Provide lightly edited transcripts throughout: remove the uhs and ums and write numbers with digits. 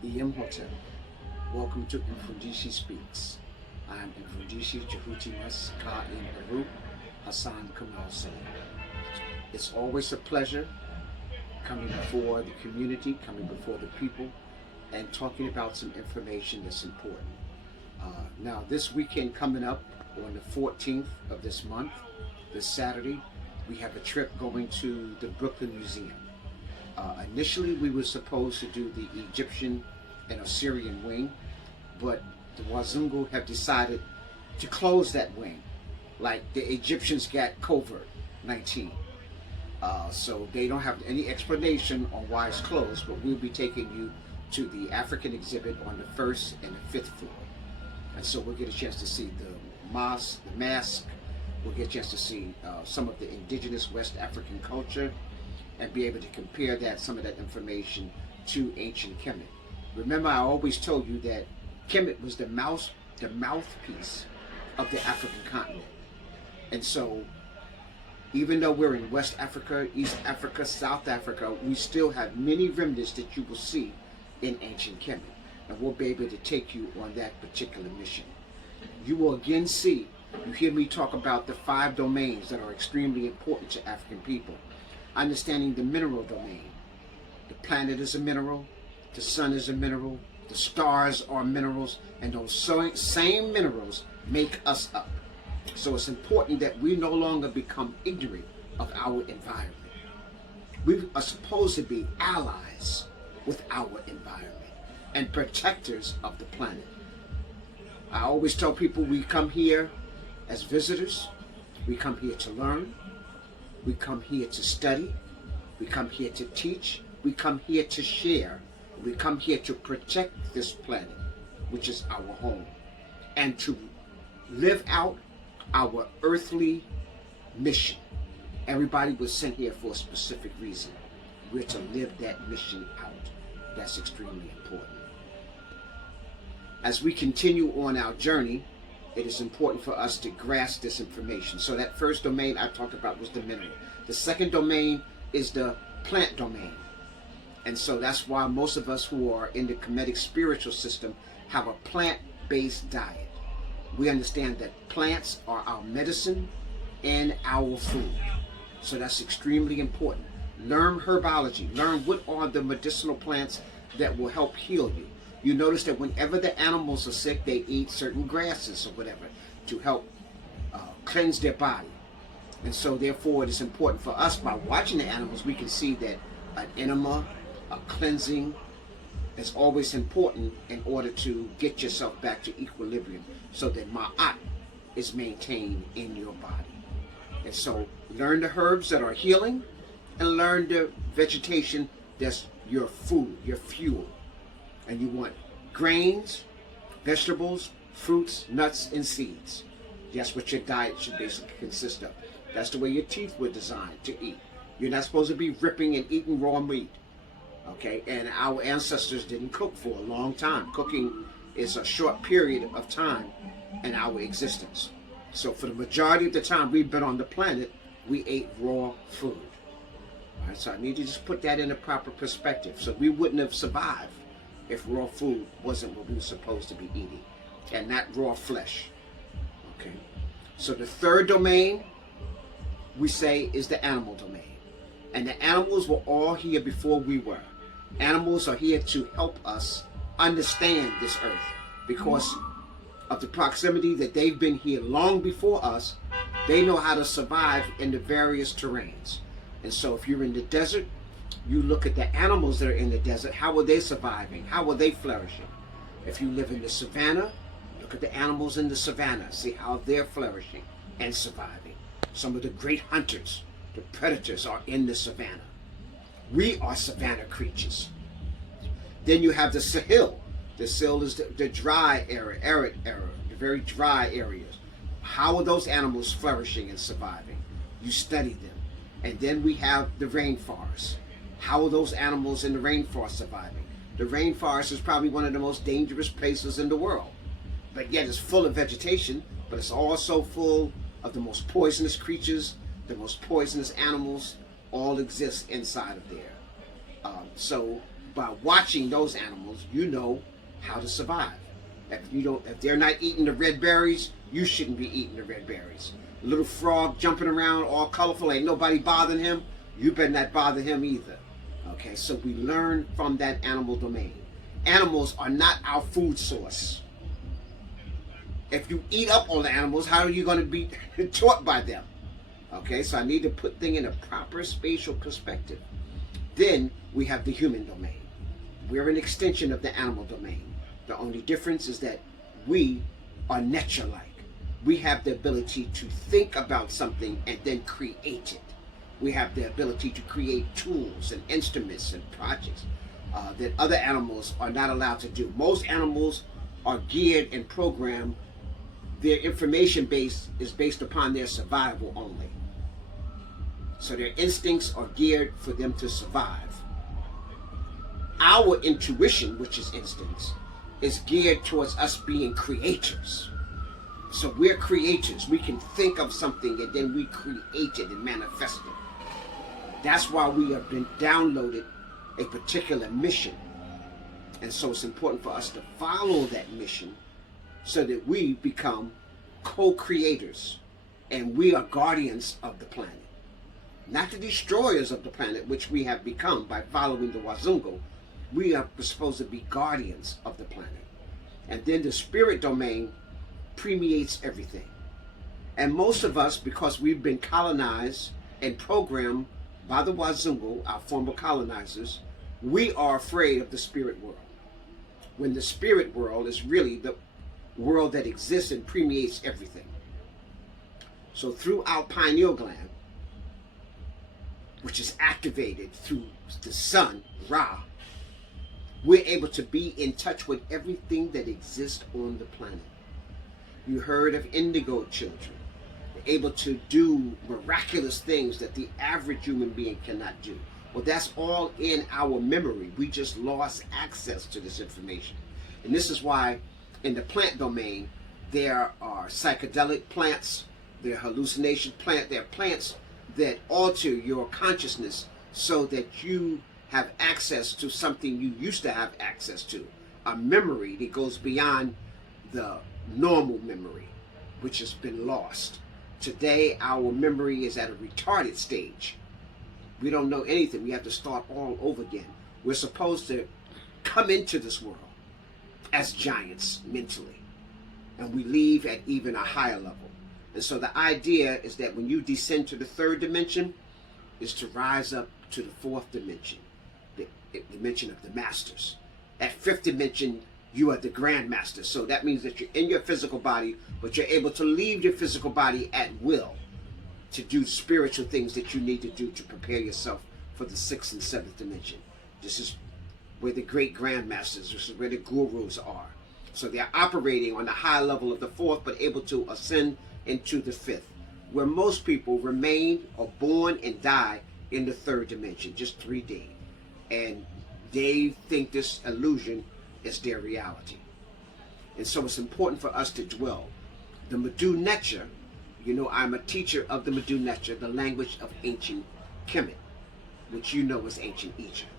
Hotel. Welcome to Mfundishi Speaks. I am Mfundishi Jhutyms Ka in Peru, Hassan Kamal Salam. It's always a pleasure coming before the community, coming before the people, and talking about some information that's important. Now, this weekend coming up on the 14th of this month, this Saturday, we have a trip going to the Brooklyn Museum. Initially, we were supposed to do the Egyptian and Assyrian wing, but the Wazungu have decided to close that wing. Like the Egyptians got COVID-19. So they don't have any explanation on why it's closed, but we'll be taking you to the African exhibit on the 1st and the 5th floor. And so we'll get a chance to see the mask, we'll get a chance to see some of the indigenous West African culture, and be able to compare some of that information to ancient Kemet. Remember, I always told you that Kemet was the mouthpiece of the African continent. And so, even though we're in West Africa, East Africa, South Africa, we still have many remnants that you will see in ancient Kemet. And we'll be able to take you on that particular mission. You will again see, you hear me talk about the 5 domains that are extremely important to African people. Understanding the mineral domain. The planet is a mineral, the sun is a mineral, the stars are minerals, and those same minerals make us up. So it's important that we no longer become ignorant of our environment. We are supposed to be allies with our environment and protectors of the planet. I always tell people we come here as visitors, we come here to learn, we come here to study, we come here to teach, we come here to share, we come here to protect this planet, which is our home, and to live out our earthly mission. Everybody was sent here for a specific reason. We're to live that mission out. That's extremely important. As we continue on our journey, it is important for us to grasp this information. So that first domain I talked about was the mineral. The second domain is the plant domain. And so that's why most of us who are in the Kemetic spiritual system have a plant-based diet. We understand that plants are our medicine and our food. So that's extremely important. Learn herbology. Learn what are the medicinal plants that will help heal you. You notice that whenever the animals are sick, they eat certain grasses or whatever to help cleanse their body. And so therefore it is important for us, by watching the animals, we can see that an enema, a cleansing is always important in order to get yourself back to equilibrium so that ma'at is maintained in your body. And so learn the herbs that are healing and learn the vegetation that's your food, your fuel. And you want grains, vegetables, fruits, nuts, and seeds. That's what your diet should basically consist of. That's the way your teeth were designed to eat. You're not supposed to be ripping and eating raw meat. Okay, and our ancestors didn't cook for a long time. Cooking is a short period of time in our existence. So for the majority of the time we've been on the planet, we ate raw food. All right, so I need to just put that in a proper perspective. So we wouldn't have survived if raw food wasn't what we were supposed to be eating, and not raw flesh. Okay, so the third domain we say is the animal domain. And the animals were all here before we were. Animals are here to help us understand this earth because of the proximity that they've been here long before us. They know how to survive in the various terrains. And so if you're in the desert, you look at the animals that are in the desert. How are they surviving? How are they flourishing? If you live in the savannah, look at the animals in the savannah. See how they're flourishing and surviving. Some of the great hunters, the predators, are in the savannah. We are savannah creatures. Then you have the Sahel. The Sahel is the dry area, arid area, the very dry areas. How are those animals flourishing and surviving? You study them. And then we have the rainforest. How are those animals in the rainforest surviving? The rainforest is probably one of the most dangerous places in the world. But yet it's full of vegetation, but it's also full of the most poisonous creatures, the most poisonous animals, all exist inside of there. So by watching those animals, you know how to survive. If they're not eating the red berries, you shouldn't be eating the red berries. A little frog jumping around all colorful, ain't nobody bothering him, you better not bother him either. Okay, so we learn from that animal domain. Animals are not our food source. If you eat up all the animals, how are you going to be taught by them? Okay, so I need to put things in a proper spatial perspective. Then we have the human domain. We're an extension of the animal domain. The only difference is that we are nature-like. We have the ability to think about something and then create it. We have the ability to create tools and instruments and projects that other animals are not allowed to do. Most animals are geared and programmed. Their information base is based upon their survival only. So their instincts are geared for them to survive. Our intuition, which is instincts, is geared towards us being creators. So we're creators. We can think of something and then we create it and manifest it. That's why we have been downloaded a particular mission. And so it's important for us to follow that mission so that we become co-creators and we are guardians of the planet. Not the destroyers of the planet, which we have become by following the Wazungu. We are supposed to be guardians of the planet. And then the spirit domain permeates everything. And most of us, because we've been colonized and programmed by the Wazungu, our former colonizers, we are afraid of the spirit world. When the spirit world is really the world that exists and permeates everything. So through our pineal gland, which is activated through the sun, Ra, we're able to be in touch with everything that exists on the planet. You heard of indigo children. They're able to do miraculous things that the average human being cannot do. Well, that's all in our memory. We just lost access to this information. And this is why in the plant domain, there are psychedelic plants, there are hallucination plants, there are plants that alter your consciousness so that you have access to something you used to have access to, a memory that goes beyond the normal memory, which has been lost. Today, our memory is at a retarded stage. We don't know anything. We have to start all over again. We're supposed to come into this world as giants mentally, and we leave at even a higher level. And so the idea is that when you descend to the third dimension, is to rise up to the fourth dimension, the dimension of the masters. At fifth dimension, you are the grandmaster. So that means that you're in your physical body, but you're able to leave your physical body at will to do spiritual things that you need to do to prepare yourself for the sixth and seventh dimension. This is where the great grandmasters, this is where the gurus are. So they're operating on the high level of the fourth, but able to ascend into the fifth, where most people remain or born and die in the third dimension, just 3D. And they think this illusion is their reality. And so it's important for us to dwell. The Medu Neter, you know, I'm a teacher of the Medu Neter, the language of ancient Kemet, which you know is ancient Egypt.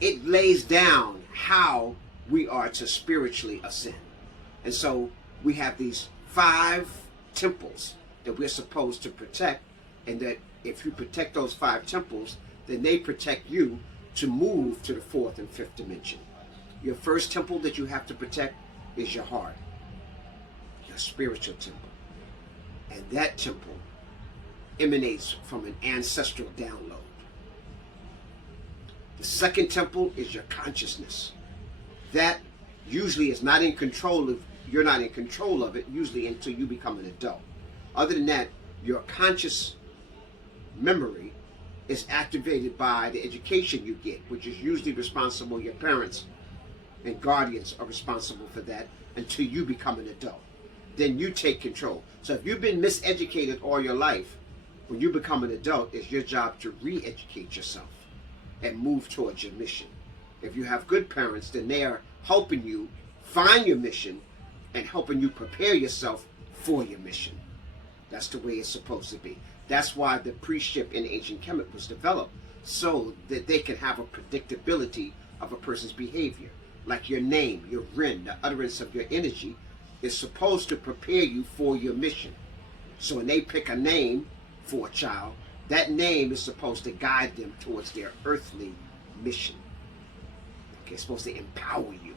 It lays down how we are to spiritually ascend. And so we have these 5 temples that we're supposed to protect, and that if you protect those 5 temples, then they protect you to move to the 4th and 5th dimension. Your first temple that you have to protect is your heart, your spiritual temple. And that temple emanates from an ancestral download. The second temple is your consciousness. That usually is not in control of, you're not in control of it usually until you become an adult. Other than that, your conscious memory is activated by the education you get, which is usually responsible, your parents and guardians are responsible for that until you become an adult. Then you take control. So if you've been miseducated all your life, when you become an adult, it's your job to re-educate yourself and move towards your mission. If you have good parents, then they are helping you find your mission and helping you prepare yourself for your mission. That's the way it's supposed to be. That's why the priestship in ancient Kemet was developed, so that they can have a predictability of a person's behavior. Like your name, your rin, the utterance of your energy is supposed to prepare you for your mission. So when they pick a name for a child, that name is supposed to guide them towards their earthly mission. Okay, it's supposed to empower you.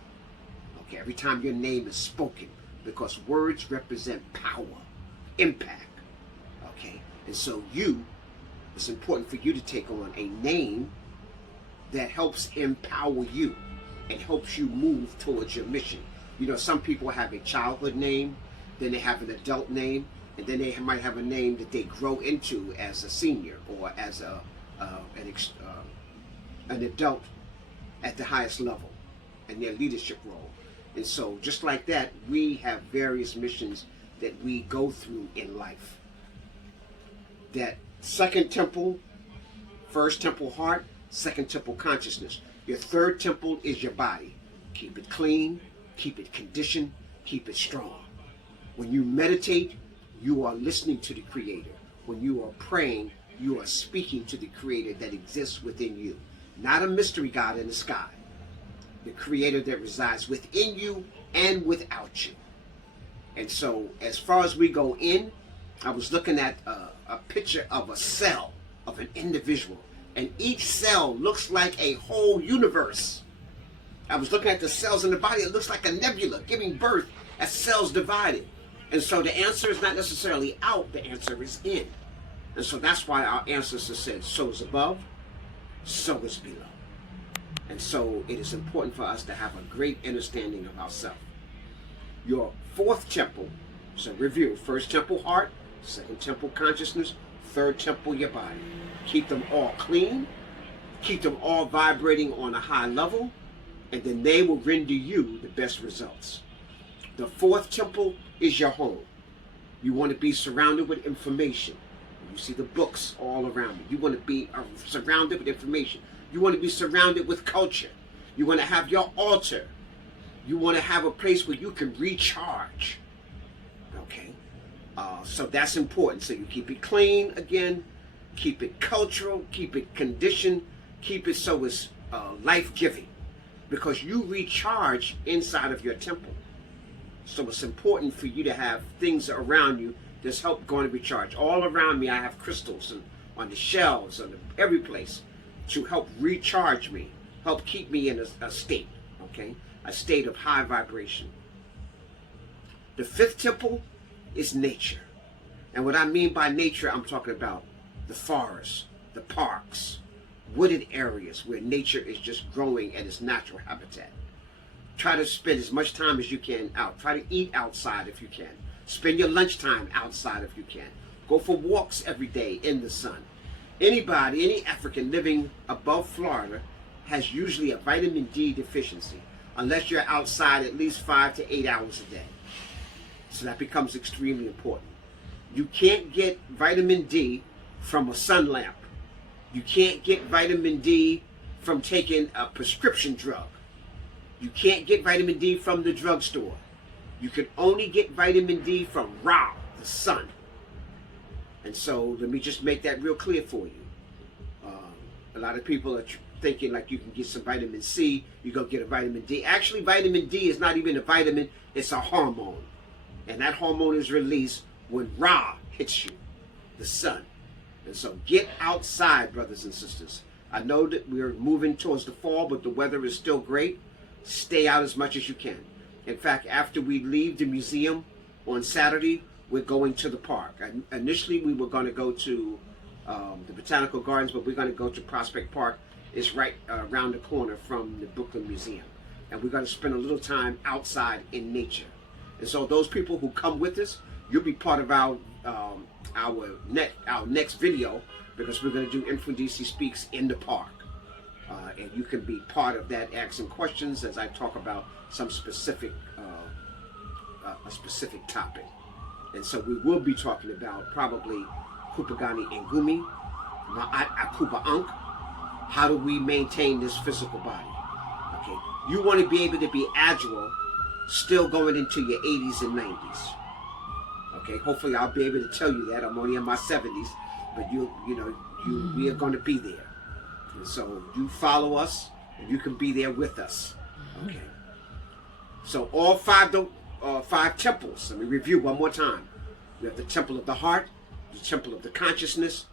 Okay, every time your name is spoken, because words represent power, impact. Okay, and so it's important for you to take on a name that helps empower you and helps you move towards your mission. You know, some people have a childhood name, then they have an adult name, and then they might have a name that they grow into as a senior or as an adult at the highest level in their leadership role. And so just like that, we have various missions that we go through in life. That second temple, first temple heart, second temple consciousness. Your third temple is your body. Keep it clean, keep it conditioned, keep it strong. When you meditate, you are listening to the Creator. When you are praying, you are speaking to the Creator that exists within you. Not a mystery God in the sky. The Creator that resides within you and without you. And so, as far as we go in, I was looking at a picture of a cell of an individual. And each cell looks like a whole universe. I was looking at the cells in the body. It looks like a nebula giving birth as cells divided. And so the answer is not necessarily out. The answer is in. And so that's why our ancestors said, so is above, so is below. And so it is important for us to have a great understanding of ourselves. Your fourth temple, so review, first temple heart, second temple consciousness, third temple your body. Keep them all clean, keep them all vibrating on a high level, and then they will render you the best results. The fourth temple is your home. You want to be surrounded with information. You see the books all around you. You want to be surrounded with information. You want to be surrounded with culture. You want to have your altar. You want to have a place where you can recharge. Okay? So that's important. So you keep it clean again. Keep it cultural. Keep it conditioned. Keep it so it's life-giving. Because you recharge inside of your temple. So it's important for you to have things around you that's help going to recharge. All around me I have crystals and on the shelves, on every place, to help recharge me, help keep me in a state, okay? A state of high vibration. The fifth temple is nature. And what I mean by nature, I'm talking about the forests, the parks, wooded areas where nature is just growing at its natural habitat. Try to spend as much time as you can out. Try to eat outside if you can. Spend your lunchtime outside if you can. Go for walks every day in the sun. Anybody, any African living above Florida has usually a vitamin D deficiency unless you're outside at least 5 to 8 hours a day. So that becomes extremely important. You can't get vitamin D from a sun lamp. You can't get vitamin D from taking a prescription drug. You can't get vitamin D from the drugstore. You can only get vitamin D from Ra, the sun. And so let me just make that real clear for you. A lot of people are thinking like you can get some vitamin C, you go get a vitamin D. Actually, vitamin D is not even a vitamin, it's a hormone. And that hormone is released when Ra hits you, the sun. And so get outside, brothers and sisters. I know that we're moving towards the fall, but the weather is still great. Stay out as much as you can. In fact, after we leave the museum on Saturday, we're going to the park. Initially, we were going to go to the Botanical Gardens, but we're going to go to Prospect Park. It's right around the corner from the Brooklyn Museum. And we're going to spend a little time outside in nature. And so those people who come with us, you'll be part of our next video, because we're going to do Mfundishi Speaks in the park. And you can be part of that, asking questions as I talk about some specific, a specific topic. And so we will be talking about probably Kupagani Ngumi, Ma'at Akuba Ankh. How do we maintain this physical body? Okay, you want to be able to be agile, still going into your 80s and 90s. Okay, hopefully I'll be able to tell you that. I'm only in my 70s, but we are going to be there. And so you follow us, and you can be there with us. Okay. So all five temples. Let me review one more time. We have the temple of the heart, the temple of the consciousness,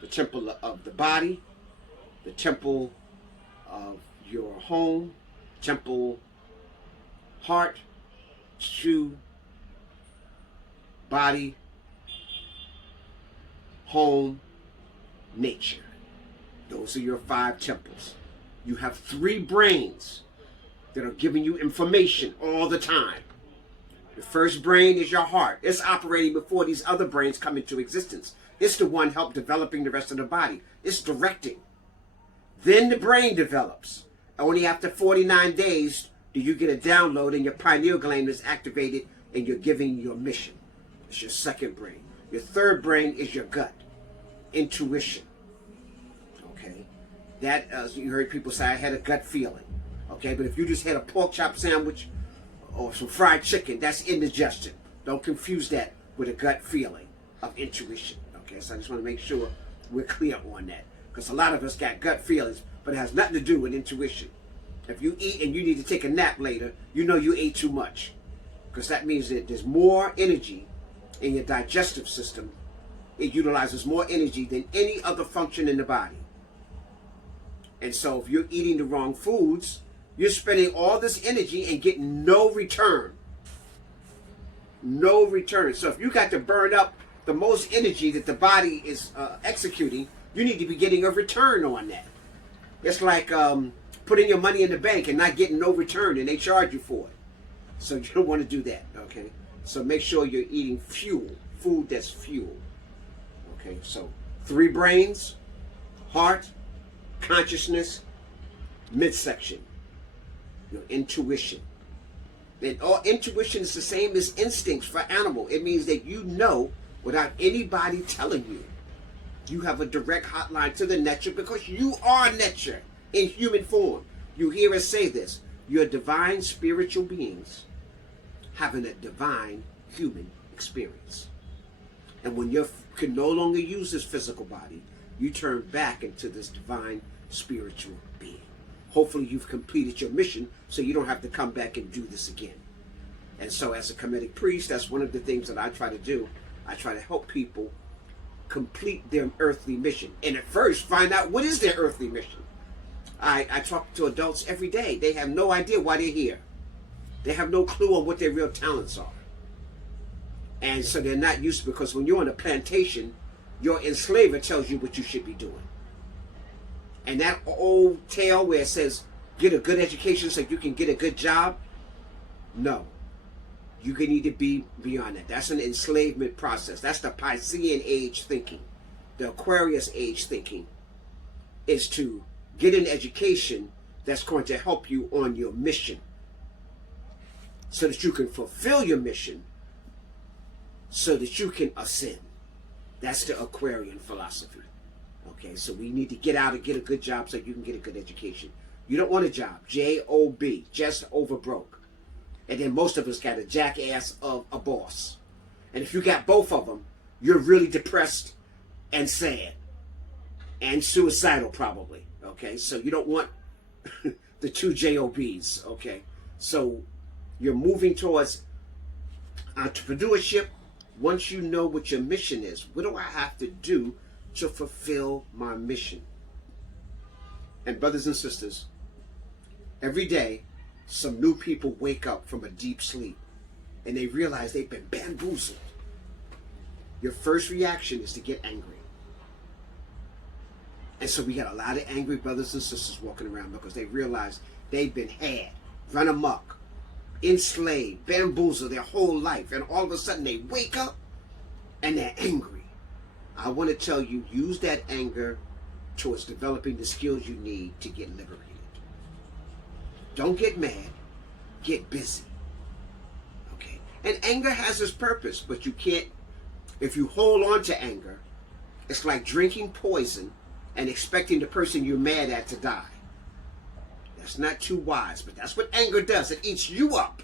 the temple of the body, the temple of your home, temple, heart, shoe, body, home, nature. Those are your five temples. You have 3 brains that are giving you information all the time. The first brain is your heart. It's operating before these other brains come into existence. It's the one help developing the rest of the body. It's directing. Then the brain develops. Only after 49 days do you get a download and your pineal gland is activated and you're giving your mission. It's your second brain. Your third brain is your gut, intuition. Okay, that you heard people say, I had a gut feeling. Okay, but if you just had a pork chop sandwich or some fried chicken, that's indigestion. Don't confuse that with a gut feeling of intuition. Okay, so I just want to make sure we're clear on that, because a lot of us got gut feelings, but it has nothing to do with intuition. If you eat and you need to take a nap later, you know you ate too much, because that means that there's more energy in your digestive system. It utilizes more energy than any other function in the body. And so if you're eating the wrong foods, you're spending all this energy and getting no return. No return. So if you got to burn up the most energy that the body is executing, you need to be getting a return on that. It's like putting your money in the bank and not getting no return, and they charge you for it. So you don't want to do that, okay? So make sure you're eating fuel, food that's fuel. Okay, so 3 brains, heart, consciousness, midsection, your intuition. And all intuition is the same as instincts for animal. It means that you know without anybody telling you. You have a direct hotline to the nature because you are nature in human form. You hear us say this. You're divine spiritual beings having a divine human experience. And when you can no longer use this physical body, you turn back into this divine spiritual being. Hopefully you've completed your mission so you don't have to come back and do this again. And so as a Kemetic priest, that's one of the things that I try to do. I try to help people complete their earthly mission. And at first, find out what is their earthly mission. I talk to adults every day. They have no idea why they're here. They have no clue on what their real talents are. And so they're not used to, because when you're on a plantation, your enslaver tells you what you should be doing. And that old tale where it says, get a good education so you can get a good job, no. You can need to be beyond that. That's an enslavement process. That's the Piscean age thinking. The Aquarius age thinking is to get an education that's going to help you on your mission so that you can fulfill your mission so that you can ascend. That's the Aquarian philosophy. Okay, so we need to get out and get a good job so you can get a good education. You don't want a job, J-O-B, just over broke. And then most of us got a jackass of a boss. And if you got both of them, you're really depressed and sad and suicidal probably. Okay, so you don't want the 2 JOBs. Okay, so you're moving towards entrepreneurship. Once you know what your mission is, what do I have to do to fulfill my mission? And brothers and sisters, every day, some new people wake up from a deep sleep and they realize they've been bamboozled. Your first reaction is to get angry. And so we got a lot of angry brothers and sisters walking around because they realize they've been had, run amok, enslaved, bamboozled their whole life. And all of a sudden they wake up and they're angry. I want to tell you, use that anger towards developing the skills you need to get liberated. Don't get mad, get busy. Okay? And anger has its purpose, but you can't, if you hold on to anger, it's like drinking poison and expecting the person you're mad at to die. That's not too wise, but that's what anger does. It eats you up.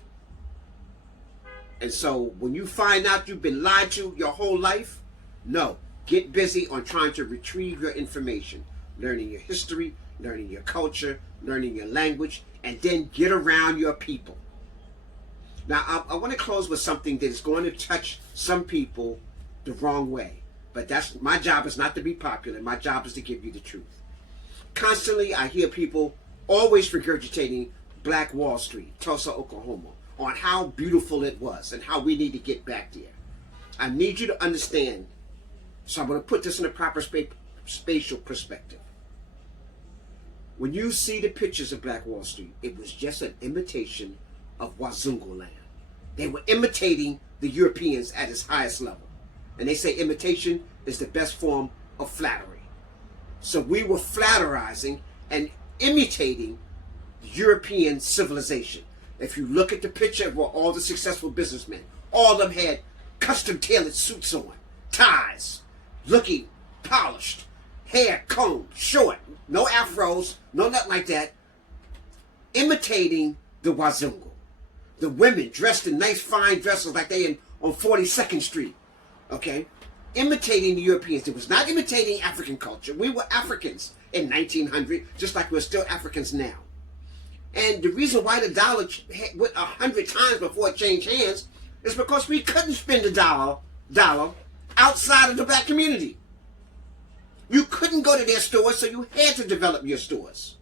And so when you find out you've been lied to your whole life, no, get busy on trying to retrieve your information, learning your history, learning your culture, learning your language, and then get around your people. Now, I want to close with something that is going to touch some people the wrong way. But that's my job is not to be popular. My job is to give you the truth. Constantly, I hear people always regurgitating Black Wall Street, Tulsa, Oklahoma, on how beautiful it was and how we need to get back there. I need you to understand. So I'm going to put this in a proper spatial perspective. When you see the pictures of Black Wall Street, it was just an imitation of Wazungu land. They were imitating the Europeans at its highest level. And they say imitation is the best form of flattery. So we were flatterizing and imitating European civilization. If you look at the picture of all the successful businessmen, all of them had custom tailored suits on, ties, looking polished, hair combed, short, no afros, no nothing like that, imitating the Wazungu. The women dressed in nice fine dresses like they on 42nd Street, okay? Imitating the Europeans. It was not imitating African culture. We were Africans in 1900, just like we're still Africans now. And the reason why the dollar went 100 times before it changed hands is because we couldn't spend a dollar outside of the black community. You couldn't go to their stores, so you had to develop your stores.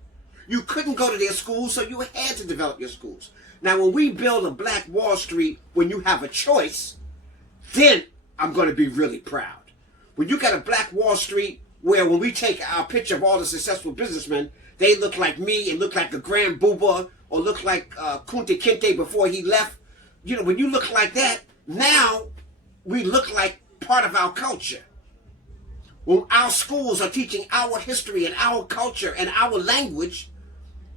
You couldn't go to their schools, so you had to develop your schools. Now, when we build a Black Wall Street, when you have a choice, then I'm going to be really proud. When you got a Black Wall Street where when we take our picture of all the successful businessmen, they look like me and look like a Grand Booba or look like Kunta Kinte before he left. You know, when you look like that, now we look like part of our culture. When our schools are teaching our history and our culture and our language,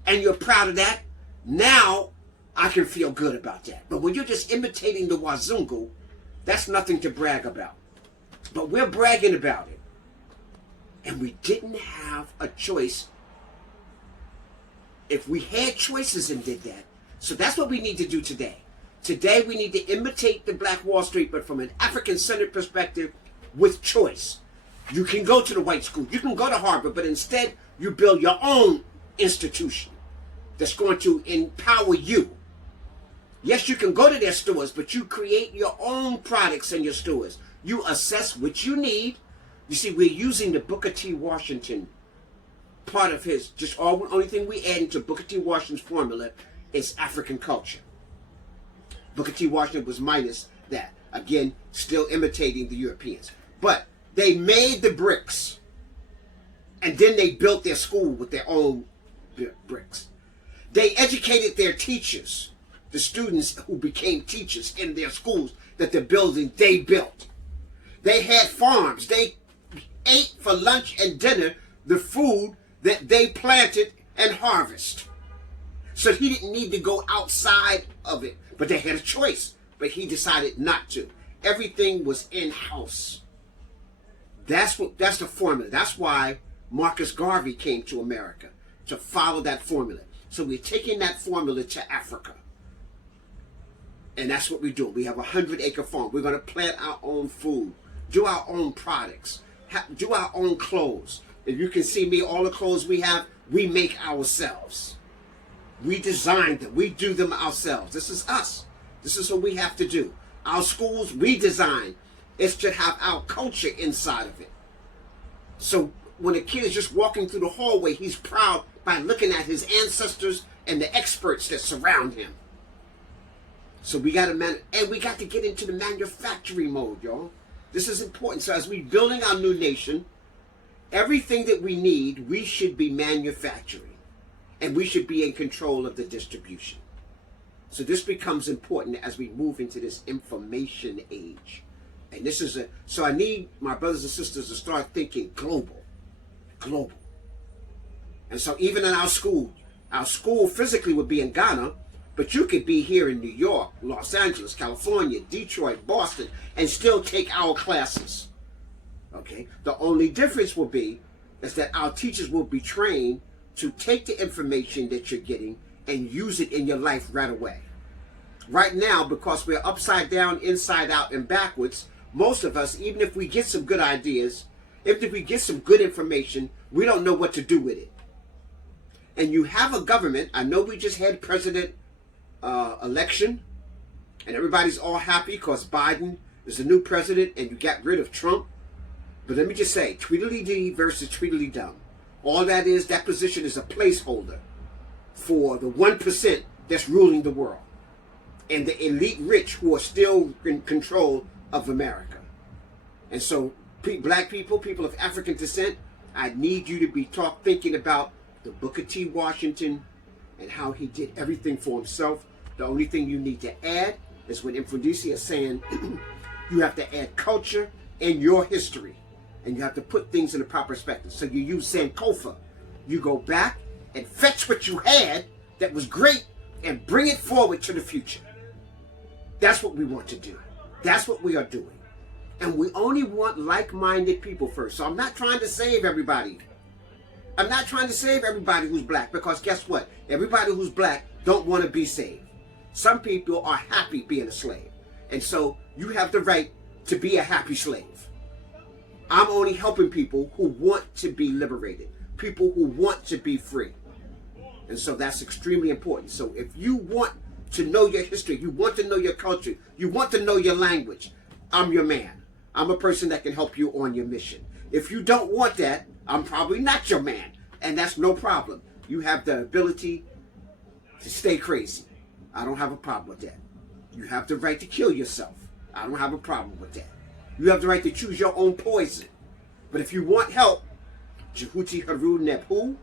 and you're proud of that, now I can feel good about that. But when you're just imitating the Wazungu, that's nothing to brag about. But we're bragging about it. And we didn't have a choice. If we had choices and did that. So that's what we need to do today. Today we need to imitate the Black Wall Street, but from an African-centered perspective with choice. You can go to the white school. You can go to Harvard, but instead you build your own institution that's going to empower you. Yes, you can go to their stores, but you create your own products in your stores. You assess what you need. You see, we're using the Booker T. Washington part of his, just only thing we add into Booker T. Washington's formula is African culture. Booker T. Washington was minus that. Again, still imitating the Europeans. But they made the bricks, and then they built their school with their own bricks. They educated their teachers, the students who became teachers in their schools that the building they built. They had farms. They ate for lunch and dinner the food that they planted and harvested. So he didn't need to go outside of it, but they had a choice, but he decided not to. Everything was in-house. That's the formula. That's why Marcus Garvey came to America, to follow that formula. So we're taking that formula to Africa. And that's what we do. We have a 100-acre farm. We're going to plant our own food, do our own products, do our own clothes. If you can see me, all the clothes we have, we make ourselves. We design them. We do them ourselves. This is us. This is what we have to do. Our schools, we design. It should have our culture inside of it. So when a kid is just walking through the hallway, he's proud by looking at his ancestors and the experts that surround him. So we got to get into the manufacturing mode, y'all. This is important. So as we're building our new nation, everything that we need, we should be manufacturing. And we should be in control of the distribution. So this becomes important as we move into this information age. And this is so I need my brothers and sisters to start thinking global. Global. And so even in our school physically would be in Ghana, but you could be here in New York, Los Angeles, California, Detroit, Boston, and still take our classes. Okay? The only difference will be is that our teachers will be trained to take the information that you're getting and use it in your life right away. Right now, because we're upside down, inside out, and backwards, most of us, even if we get some good ideas, if we get some good information, we don't know what to do with it. and you have a government. I know we just had president election, and everybody's all happy because Biden is the new president and you got rid of Trump. But let me just say, Tweedledee versus Tweedledum. All that is, that position is a placeholder for the 1% that's ruling the world and the elite rich who are still in control of America. And so, black people, people of African descent, I need you to be thinking about the Booker T. Washington and how he did everything for himself. The only thing you need to add is what Mfundishi is saying, you have to add culture and your history. And you have to put things in the proper perspective. So you use Sankofa. You go back and fetch what you had that was great and bring it forward to the future. That's what we want to do. That's what we are doing. And we only want like-minded people first. So I'm not trying to save everybody. I'm not trying to save everybody who's black, because guess what? Everybody who's black don't want to be saved. Some people are happy being a slave. And so you have the right to be a happy slave. I'm only helping people who want to be liberated, people who want to be free. And so that's extremely important. So if you want to know your history, you want to know your culture, you want to know your language, I'm your man. I'm a person that can help you on your mission. If you don't want that, I'm probably not your man. And that's no problem. You have the ability to stay crazy. I don't have a problem with that. You have the right to kill yourself. I don't have a problem with that. You have the right to choose your own poison. But if you want help, Jehuti Haru Nebhu,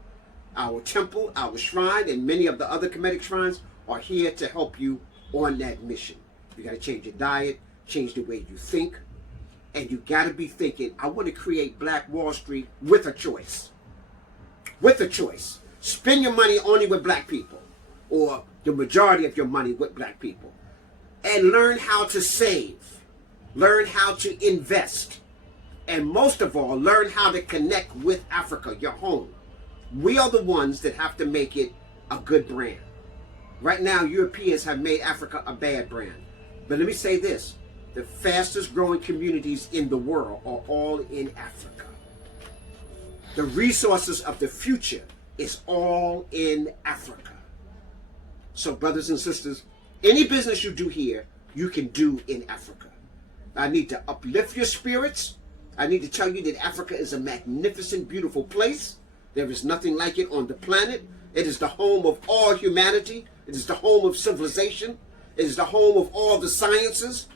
our temple, our shrine, and many of the other Kemetic shrines are here to help you on that mission. You got to change your diet, change the way you think, and you got to be thinking, I want to create Black Wall Street with a choice. With a choice. Spend your money only with black people, or the majority of your money with black people, and learn how to save. Learn how to invest. And most of all, learn how to connect with Africa, your home. We are the ones that have to make it a good brand. Right now, Europeans have made Africa a bad brand. But let me say this. The fastest growing communities in the world are all in Africa. The resources of the future is all in Africa. So brothers and sisters, any business you do here, you can do in Africa. I need to uplift your spirits. I need to tell you that Africa is a magnificent, beautiful place. There is nothing like it on the planet. It is the home of all humanity. It is the home of civilization. It is the home of all the sciences.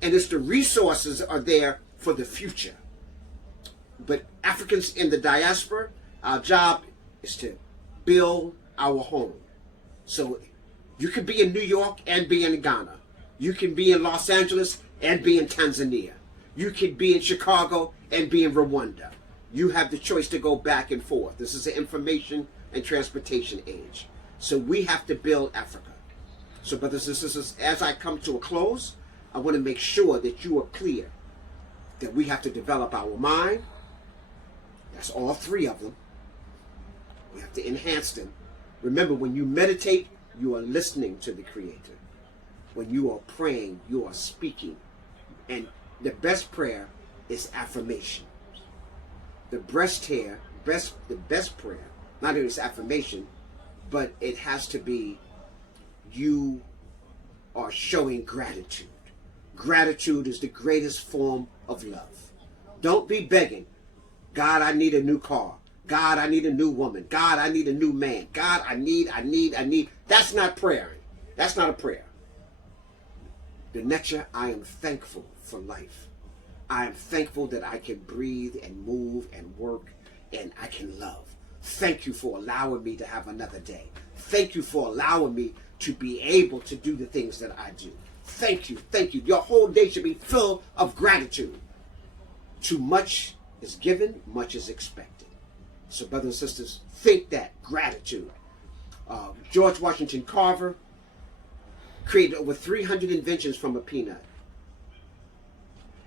And it's the resources are there for the future. But Africans in the diaspora, our job is to build our home. So you can be in New York and be in Ghana. You can be in Los Angeles and be in Tanzania. You can be in Chicago and be in Rwanda. You have the choice to go back and forth. This is an information and transportation age. So we have to build Africa. So brothers and sisters, as I come to a close, I want to make sure that you are clear that we have to develop our mind. That's all three of them. We have to enhance them. Remember, when you meditate, you are listening to the Creator. When you are praying, you are speaking. And the best prayer is affirmation. The best prayer, not only is affirmation, but it has to be you are showing gratitude. Gratitude is the greatest form of love. Don't be begging. God, I need a new car. God, I need a new woman. God, I need a new man. God, I need. That's not prayer. That's not a prayer. The next year, I am thankful for life. I am thankful that I can breathe and move and work and I can love. Thank you for allowing me to have another day. Thank you for allowing me to be able to do the things that I do. Thank you, thank you. Your whole day should be full of gratitude. Too much is given, much is expected. So brothers and sisters, think that, gratitude. George Washington Carver created over 300 inventions from a peanut.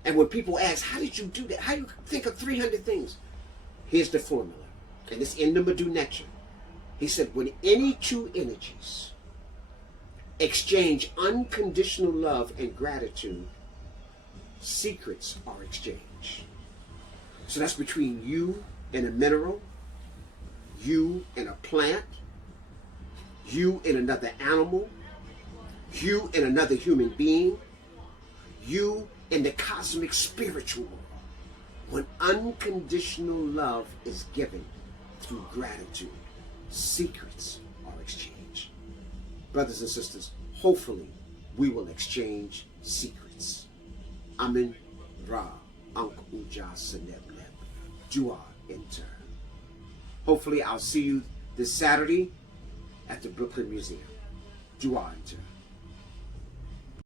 And when people ask, how did you do that? How do you think of 300 things? Here's the formula. And it's in the Medu Nectar. He said, when any two energies exchange unconditional love and gratitude, secrets are exchanged. So that's between you and a mineral, you and a plant, you and another animal, you and another human being, you and the cosmic spiritual world. When unconditional love is given through gratitude, secrets are exchanged. Brothers and sisters, hopefully we will exchange secrets. Amin Ra Ankh Uja Seneb Neb Dua Inter. Hopefully I'll see you this Saturday at the Brooklyn Museum. Dua Inter.